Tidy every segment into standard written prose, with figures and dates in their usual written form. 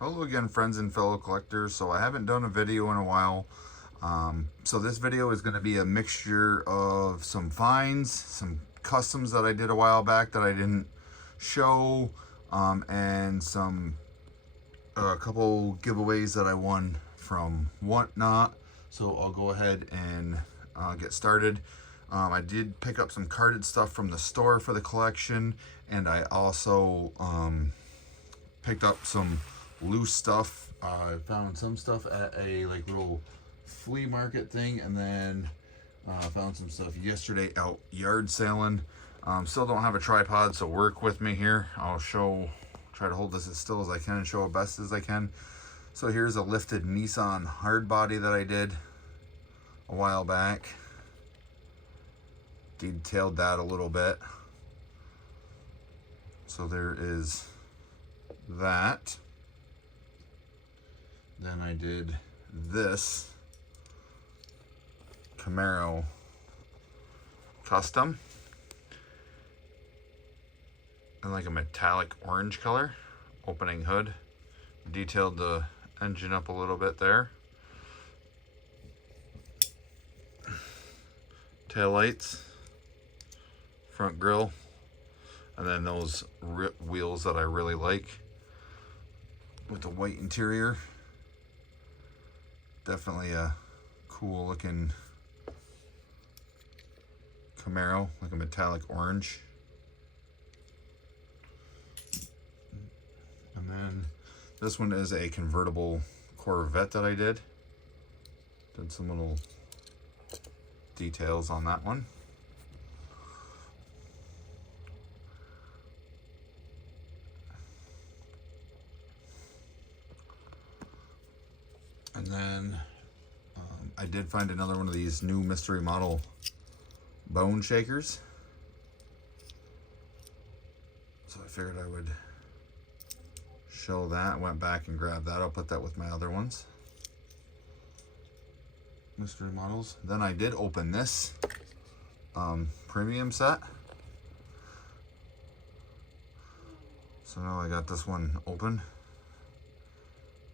Hello again, friends and fellow collectors. So I haven't done a video in a while. So this video is going to be a mixture of some finds, some customs that I did a while back that I didn't show, and a couple giveaways that I won from Whatnot. So I'll go ahead and get started. I did pick up some carded stuff from the store for the collection, and I also picked up some loose stuff. I found some stuff at a little flea market thing, and then found some stuff yesterday out yard sailing. Still don't have a tripod, so work with me here. I'll try to hold this as still as I can and show it best as I can. So here's a lifted Nissan hard body that I did a while back. Detailed that a little bit. So there is that. Then I did this Camaro custom in like a metallic orange color, opening hood, detailed the engine up a little bit there, tail lights, front grille, and then those wheels that I really like with the white interior. Definitely a cool looking Camaro, like a metallic orange. And then this one is a convertible Corvette that I did. Did some little details on that one. And then I did find another one of these new mystery model bone shakers. So I figured I would show that. Went back and grabbed that. I'll put that with my other ones. Mystery models. Then I did open this premium set. So now I got this one open.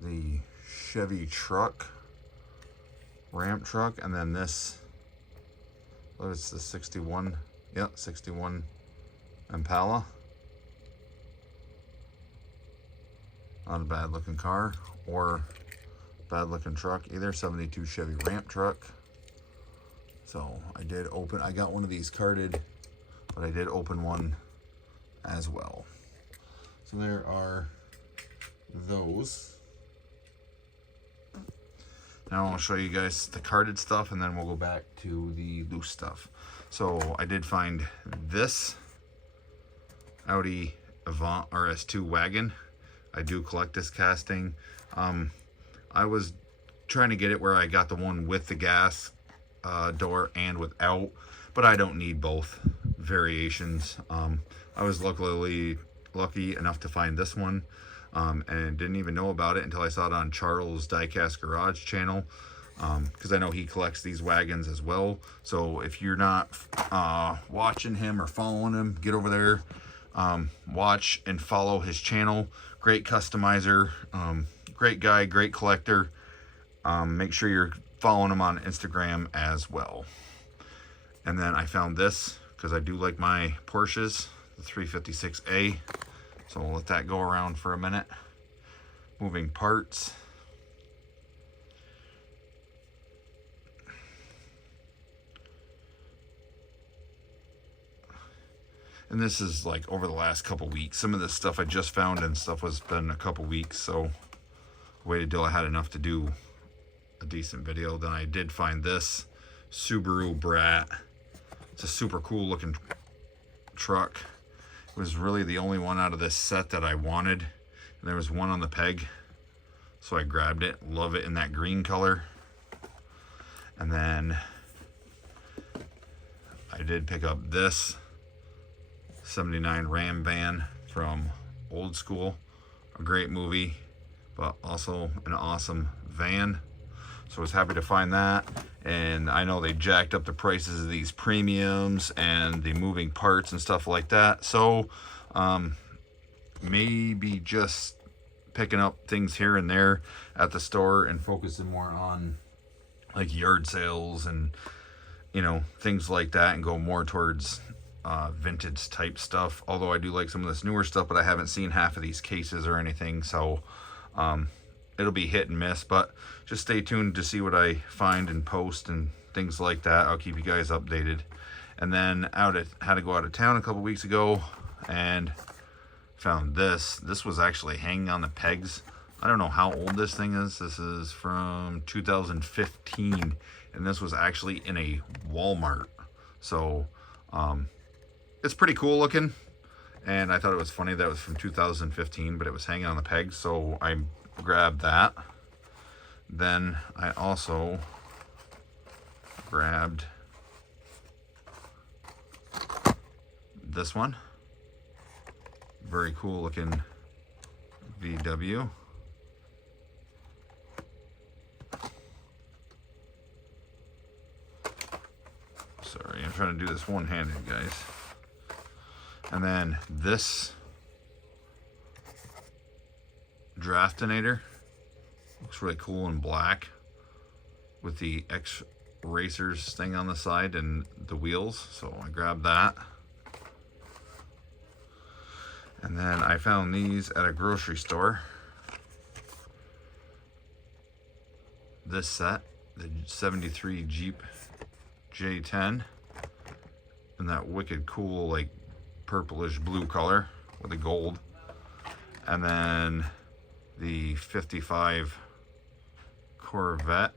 The Chevy truck, ramp truck, and then this, oh, it's the 61, yeah, 61 Impala. Not a bad looking car or bad looking truck either. 72 Chevy ramp truck. So I did open, I got one of these carded, but I did open one as well. So there are those. Now I'll show you guys the carded stuff, and then we'll go back to the loose stuff. So I did find this Audi Avant RS2 wagon. I do collect this casting. I was trying to get it where I got the one with the gas door and without, but I don't need both variations. I was lucky enough to find this one. And didn't even know about it until I saw it on Charles Diecast Garage channel, because I know he collects these wagons as well. So if you're not watching him or following him, get over there, watch and follow his channel. Great customizer, great guy, great collector. Make sure you're following him on Instagram as well. And then I found this because I do like my Porsches, the 356A. So we'll let that go around for a minute. Moving parts. And this is like over the last couple weeks. Some of this stuff I just found and stuff was been a couple weeks. So I waited till I had enough to do a decent video. Then I did find this Subaru Brat. It's a super cool looking truck. It was really the only one out of this set that I wanted, and there was one on the peg, so I grabbed it. Love it in that green color. And then I did pick up this 79 Ram van from Old School. A great movie, but also an awesome van. So I was happy to find that. And I know they jacked up the prices of these premiums and the moving parts and stuff like that. So maybe just picking up things here and there at the store and focusing more on like yard sales and, you know, things like that, and go more towards vintage type stuff. Although I do like some of this newer stuff, but I haven't seen half of these cases or anything, so it'll be hit and miss. But just stay tuned to see what I find and post and things like that. I'll keep you guys updated. And then had to go out of town a couple weeks ago and found this. This was actually hanging on the pegs. I don't know how old this thing is. This is from 2015, and this was actually in a Walmart. So it's pretty cool looking, and I thought it was funny that it was from 2015, but it was hanging on the pegs, so I grabbed that. Then I also grabbed this one. Very cool looking VW. Sorry, I'm trying to do this one-handed, guys. And then this Draftinator looks really cool in black with the X Racers thing on the side and the wheels, so I grabbed that. And then I found these at a grocery store. This set, the 73 Jeep J10, in that wicked cool like purplish blue color with the gold. And then the 55 Corvette,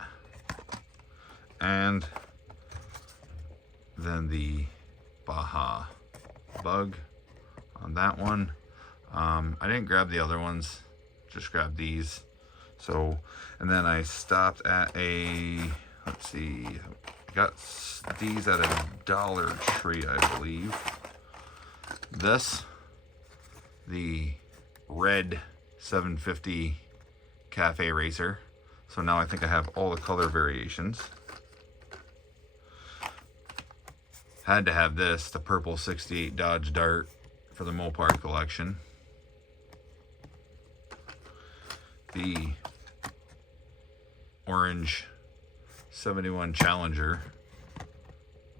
and then the Baja Bug on that one. I didn't grab the other ones, just grabbed these. So, and then I stopped at a, let's see, got these at a Dollar Tree, I believe. This, the red 750 Cafe Racer. So now I think I have all the color variations. Had to have this, the purple 68 Dodge Dart for the Mopar collection. The orange 71 Challenger,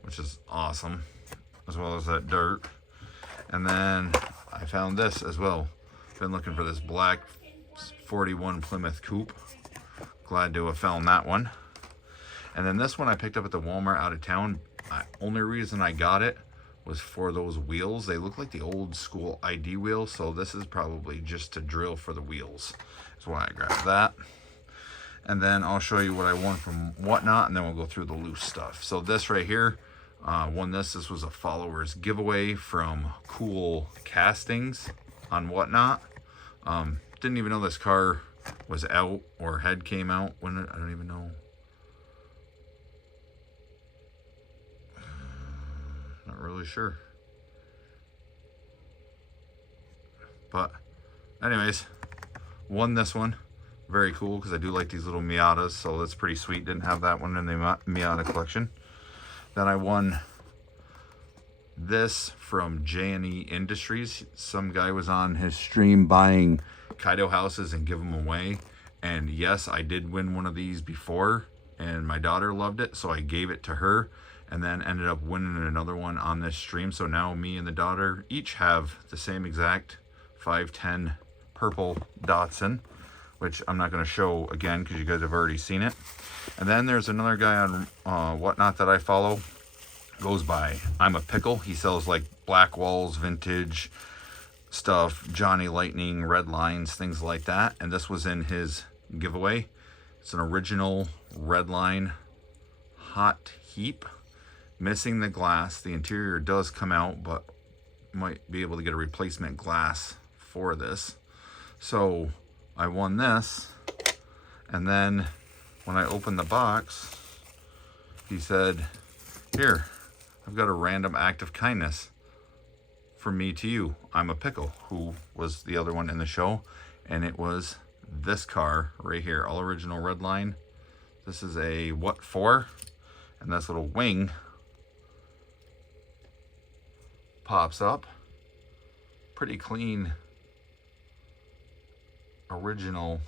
which is awesome, as well as that Dart. And then I found this as well. Been looking for this black 41 Plymouth Coupe. Glad to have found that one. And then this one I picked up at the Walmart out of town. Only reason I got it was for those wheels. They look like the old school ID wheels, so this is probably just to drill for the wheels. That's why I grabbed that. And then I'll show you what I won from Whatnot, and then we'll go through the loose stuff. So this right here, won this. This was a followers giveaway from Cool Castings on Whatnot. Didn't even know this car was out or had came out when I don't even know. Not really sure. But anyways, won this one. Very cool, because I do like these little Miatas, so that's pretty sweet. Didn't have that one in the Miata collection. Then I won this from J&E Industries. Some guy was on his stream buying Kaido houses and give them away. And yes, I did win one of these before, and my daughter loved it, so I gave it to her, and then ended up winning another one on this stream. So now me and the daughter each have the same exact 510 purple Datsun, which I'm not going to show again because you guys have already seen it. And then there's another guy on Whatnot that I follow, goes by I'm a Pickle. He sells like Black Walls vintage stuff, Johnny Lightning, Red Lines, things like that. And this was in his giveaway. It's an original Redline hot heap, missing the glass. The interior does come out, but might be able to get a replacement glass for this. So I won this, and then when I opened the box, he said, here, I've got a random act of kindness from me to you. I'm a Pickle, who was the other one in the show, and it was this car right here, all original Redline. This is a what for, and this little wing pops up. Pretty clean original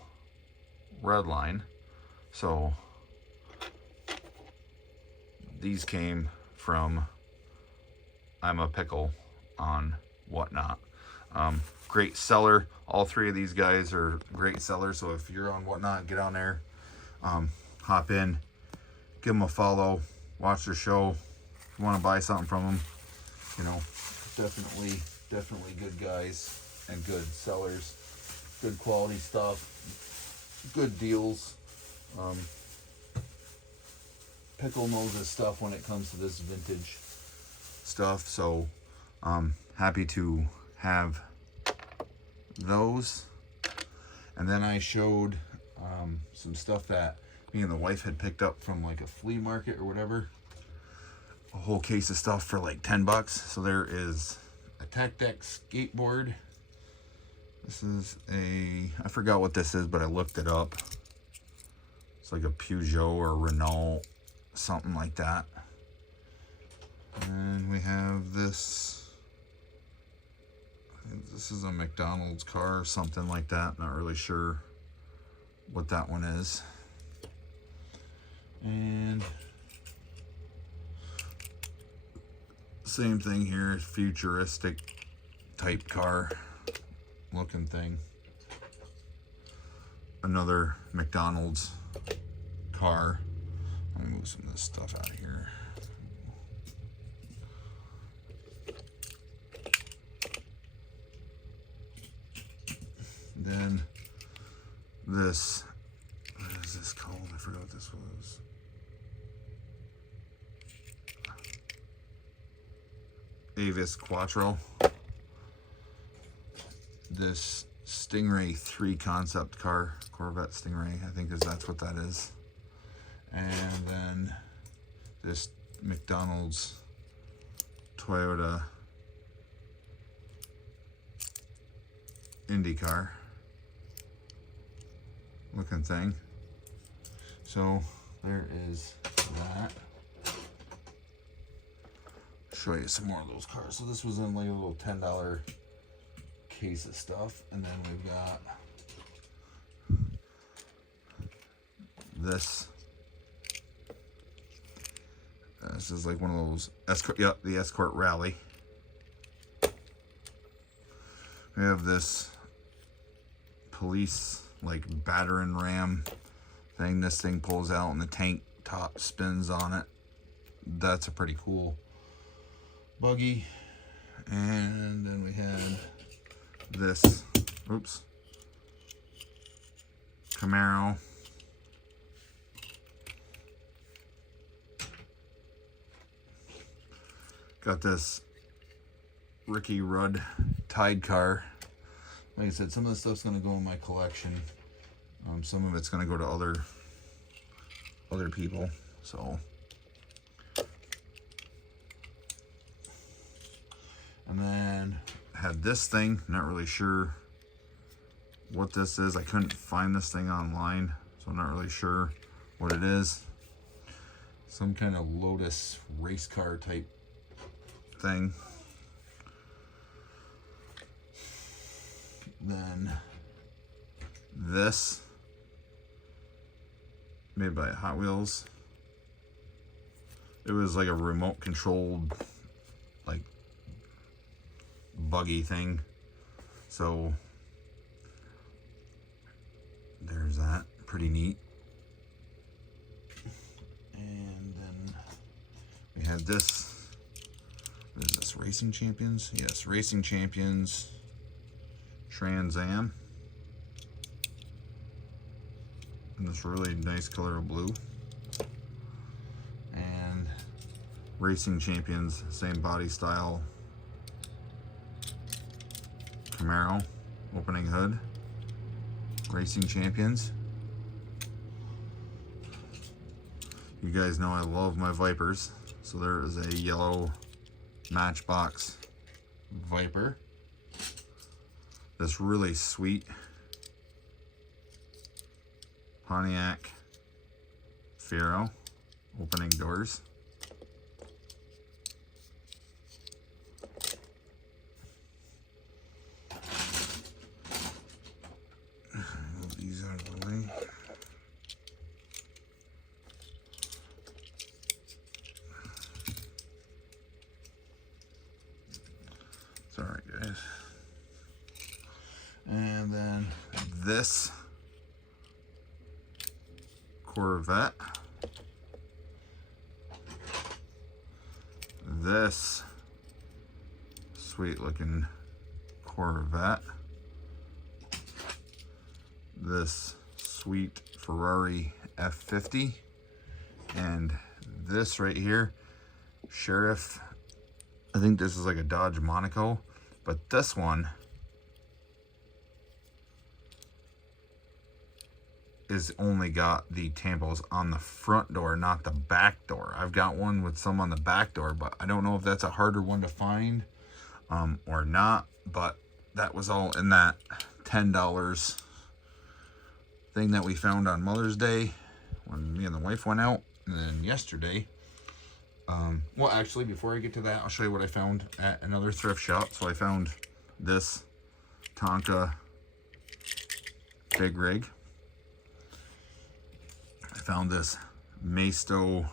Redline. So these came from I'm a Pickle on Whatnot. Great seller. All three of these guys are great sellers. So if you're on Whatnot, get on there, hop in, give them a follow, watch their show. If you want to buy something from them, you know, definitely good guys and good sellers, good quality stuff, good deals. Pickle knows his stuff when it comes to this vintage stuff, so happy to have those. And then I showed some stuff that me and the wife had picked up from like a flea market or whatever. A whole case of stuff for like 10 bucks. So there is a Tech Deck skateboard. This is I forgot what this is, but I looked it up. It's like a Peugeot or Renault, something like that. And we have this. I think this is a McDonald's car or something like that. Not really sure what that one is. And same thing here, futuristic type car looking thing. Another McDonald's car. Let me move some of this stuff out of here. Then this, what is this called? I forgot what this was. Avis Quattro. This Stingray 3 concept car, Corvette Stingray, I think that's what that is. And then this McDonald's Toyota IndyCar looking thing. So there is that. Show you some more of those cars. So this was in like a little $10 case of stuff, and then we've got this. This is like one of those Escort, yep, the Escort Rally. We have this police like battering ram thing. This thing pulls out and the tank top spins on it. That's a pretty cool buggy. And then we had this, oops, Camaro. Got this Ricky Rudd Tide car. Like I said, some of the stuff's going to go in my collection. Some of it's going to go to other people. So, and then had this thing. Not really sure what this is. I couldn't find this thing online, so I'm not really sure what it is. Some kind of Lotus race car type thing. Then this, made by Hot Wheels. It was like a remote controlled like buggy thing. So there's that, pretty neat. And then we had this. What is this, Racing Champions? Yes, Racing Champions Trans Am. In this really nice color of blue. And Racing Champions, same body style Camaro, opening hood. Racing Champions. You guys know I love my Vipers. So there is a yellow Matchbox Viper. This really sweet Pontiac Fiero, opening doors. this Corvette, this sweet looking Corvette, this sweet Ferrari F50, and this right here, Sheriff. I think this is like a Dodge Monaco, but this one is only got the tampos on the front door, not the back door. I've got one with some on the back door, but I don't know if that's a harder one to find or not. But that was all in that $10 thing that we found on Mother's Day when me and the wife went out. And then yesterday, well, actually, before I get to that, I'll show you what I found at another thrift shop. So I found this Tonka Big Rig. I found this Maisto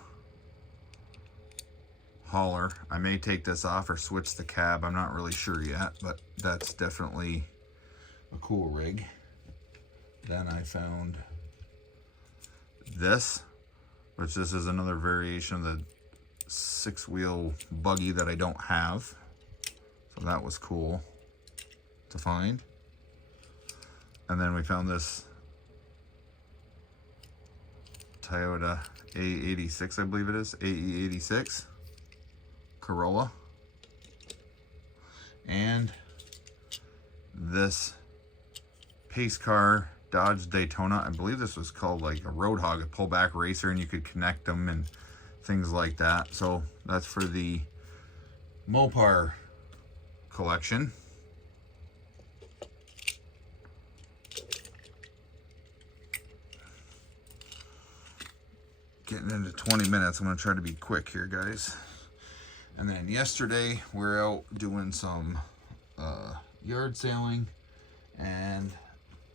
hauler. I may take this off or switch the cab. I'm not really sure yet, but that's definitely a cool rig. Then I found this, which this is another variation of the 6-wheel buggy that I don't have. So that was cool to find. And then we found this Toyota A86, I believe it is, AE86 Corolla. And this pace car Dodge Daytona. I believe this was called like a Roadhog, a pullback racer, and you could connect them and things like that. So that's for the Mopar collection. Getting into 20 minutes. I'm going to try to be quick here, guys. And then yesterday, we're out doing some yard sailing and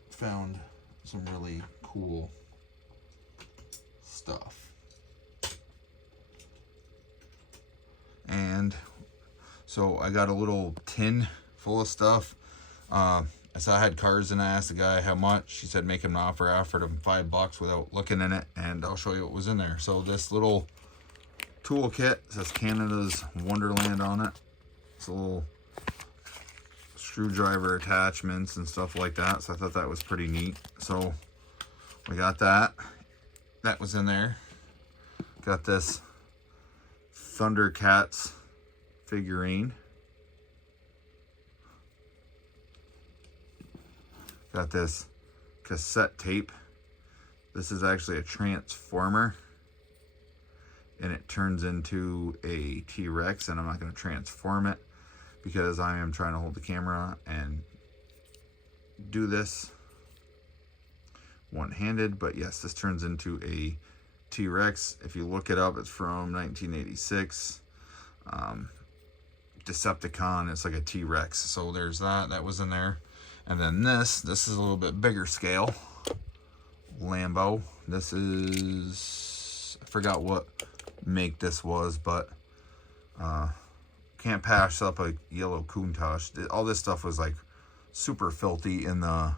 found some really cool stuff. And so I got a little tin full of stuff. I saw I had cars and I asked the guy how much. He said make him an offer. I offered him $5 without looking in it, and I'll show you what was in there. So this little toolkit says Canada's Wonderland on it. It's a little screwdriver attachments and stuff like that. So I thought that was pretty neat. So we got that. That was in there. Got this Thundercats figurine. Got this cassette tape. This is actually a transformer, and it turns into a T-Rex, and I'm not going to transform it because I am trying to hold the camera and do this one-handed. But yes, this turns into a T-Rex. If you look it up, it's from 1986. Decepticon. It's like a T-Rex. So there's that. That was in there. And then this is a little bit bigger scale. Lambo. This is, I forgot what make this was, but can't pass up a yellow Countach. All this stuff was like super filthy in the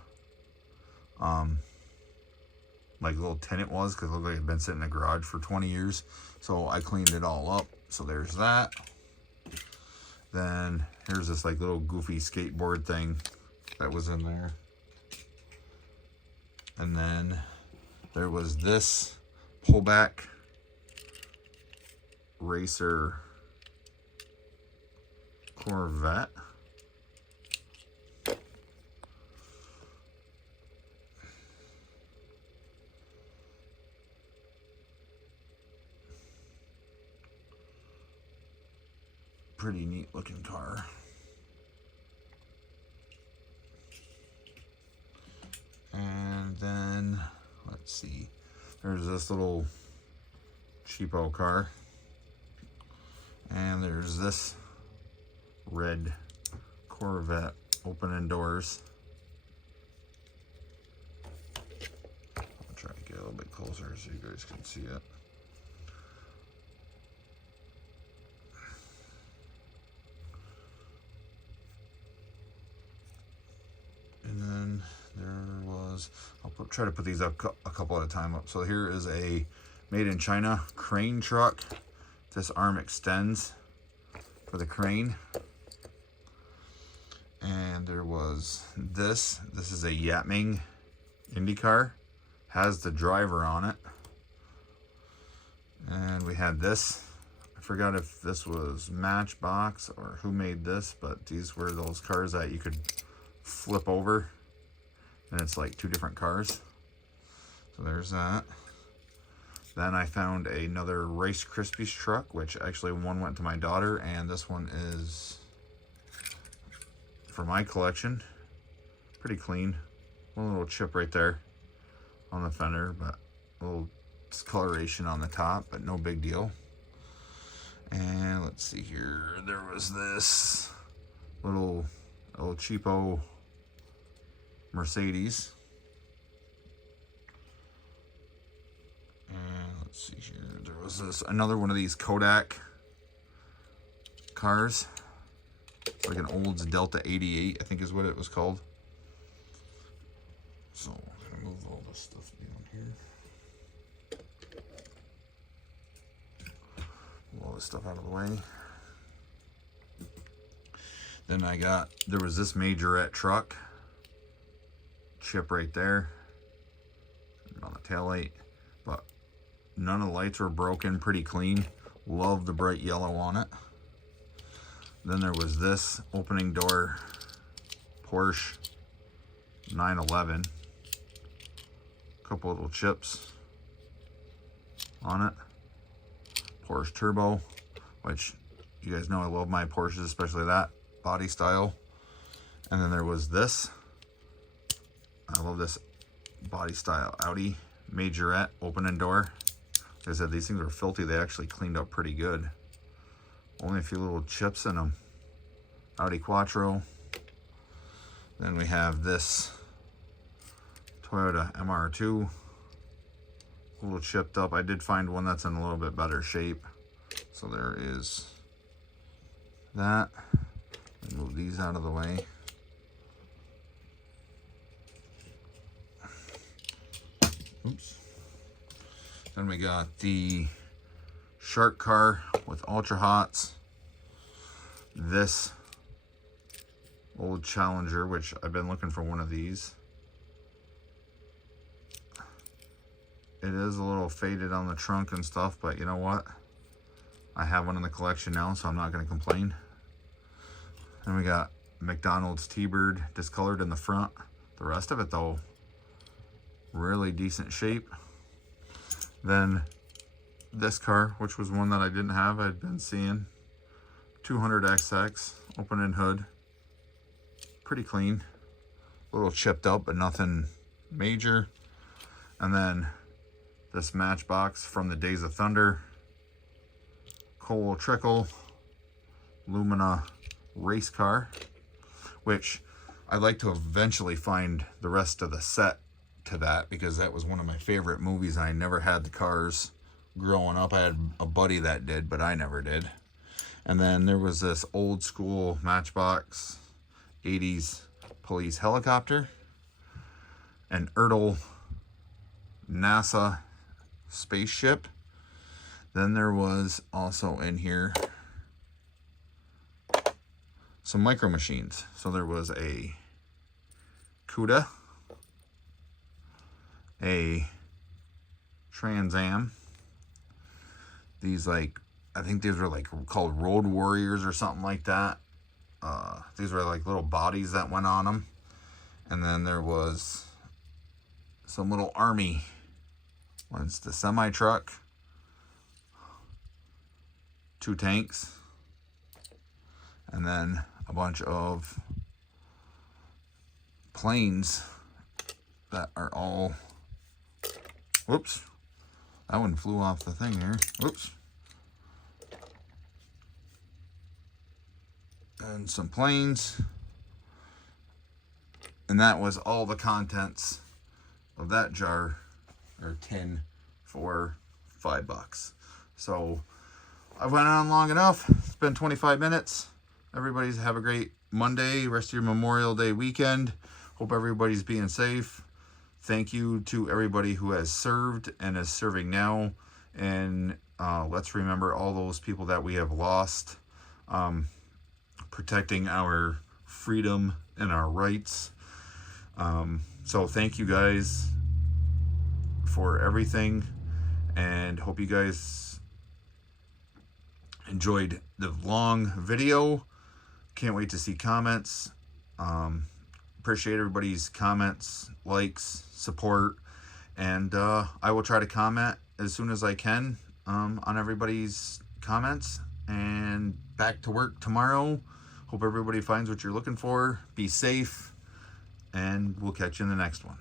like little tin it was, because it looked like it had been sitting in a garage for 20 years. So I cleaned it all up. So there's that. Then here's this like little goofy skateboard thing that was in there. And then there was this pullback racer Corvette. Pretty neat looking car. And then, let's see, there's this little cheapo car. And there's this red Corvette opening doors. I'll try to get a little bit closer so you guys can see it. And then there was was, try to put these up a couple at a time up. So here is a made in China crane truck. This arm extends for the crane. And there was this. This is a Yatming IndyCar. Has the driver on it. And we had this. I forgot if this was Matchbox or who made this, but these were those cars that you could flip over. And it's like two different cars. So there's that. Then I found another Rice Krispies truck, which actually one went to my daughter, and this one is for my collection. Pretty clean. One little chip right there on the fender, but a little discoloration on the top, but no big deal. And let's see here. There was this little cheapo Mercedes. And let's see here. There was this another one of these Kodak cars. It's like an Olds Delta 88, I think is what it was called. So I'm gonna move all this stuff down here. Move all this stuff out of the way. Then there was this Majorette truck. Chip right there on the taillight, but none of the lights were broken, pretty clean. Love the bright yellow on it. Then there was this opening door Porsche 911. Couple little chips on it. Porsche Turbo, which you guys know I love my Porsches, especially that body style. And then there was this. I love this body style Audi Majorette opening door. Like I said, these things were filthy. They actually cleaned up pretty good. Only a few little chips in them. Audi Quattro. Then we have this Toyota MR2. A little chipped up. I did find one that's in a little bit better shape. So there is that. Move these out of the way. Oops. Then we got the Shark car with Ultra Hots. This old Challenger, which I've been looking for one of these. It is a little faded on the trunk and stuff, but you know what? I have one in the collection now, so I'm not going to complain. Then we got McDonald's T-Bird, discolored in the front. The rest of it, though, really decent shape. Then this car, which was one that I didn't have, I'd been seeing. 200XX, open-end hood. Pretty clean. A little chipped up, but nothing major. And then this Matchbox from the Days of Thunder. Cole Trickle Lumina race car, which I'd like to eventually find the rest of the set to that, because that was one of my favorite movies. I never had the cars growing up. I had a buddy that did, but I never did. And then there was this old school Matchbox 80s police helicopter, an Ertl NASA spaceship. Then there was also in here some Micro Machines. So there was a CUDA, a Trans Am. These, like, I think these were like called Road Warriors or something like that. These were like little bodies that went on them. And then there was some little army ones. The semi truck, 2 tanks, and then a bunch of planes that are all, whoops, that one flew off the thing here, whoops. And some planes. And that was all the contents of that jar or tin for $5. So I went on long enough. It's been 25 minutes. Everybody's have a great Monday, rest of your Memorial Day weekend. Hope everybody's being safe. Thank you to everybody who has served and is serving now. And let's remember all those people that we have lost, protecting our freedom and our rights. So thank you guys for everything, and hope you guys enjoyed the long video. Can't wait to see comments. Appreciate everybody's comments, likes, support, and I will try to comment as soon as I can on everybody's comments. And back to work tomorrow. Hope everybody finds what you're looking for. Be safe, and we'll catch you in the next one.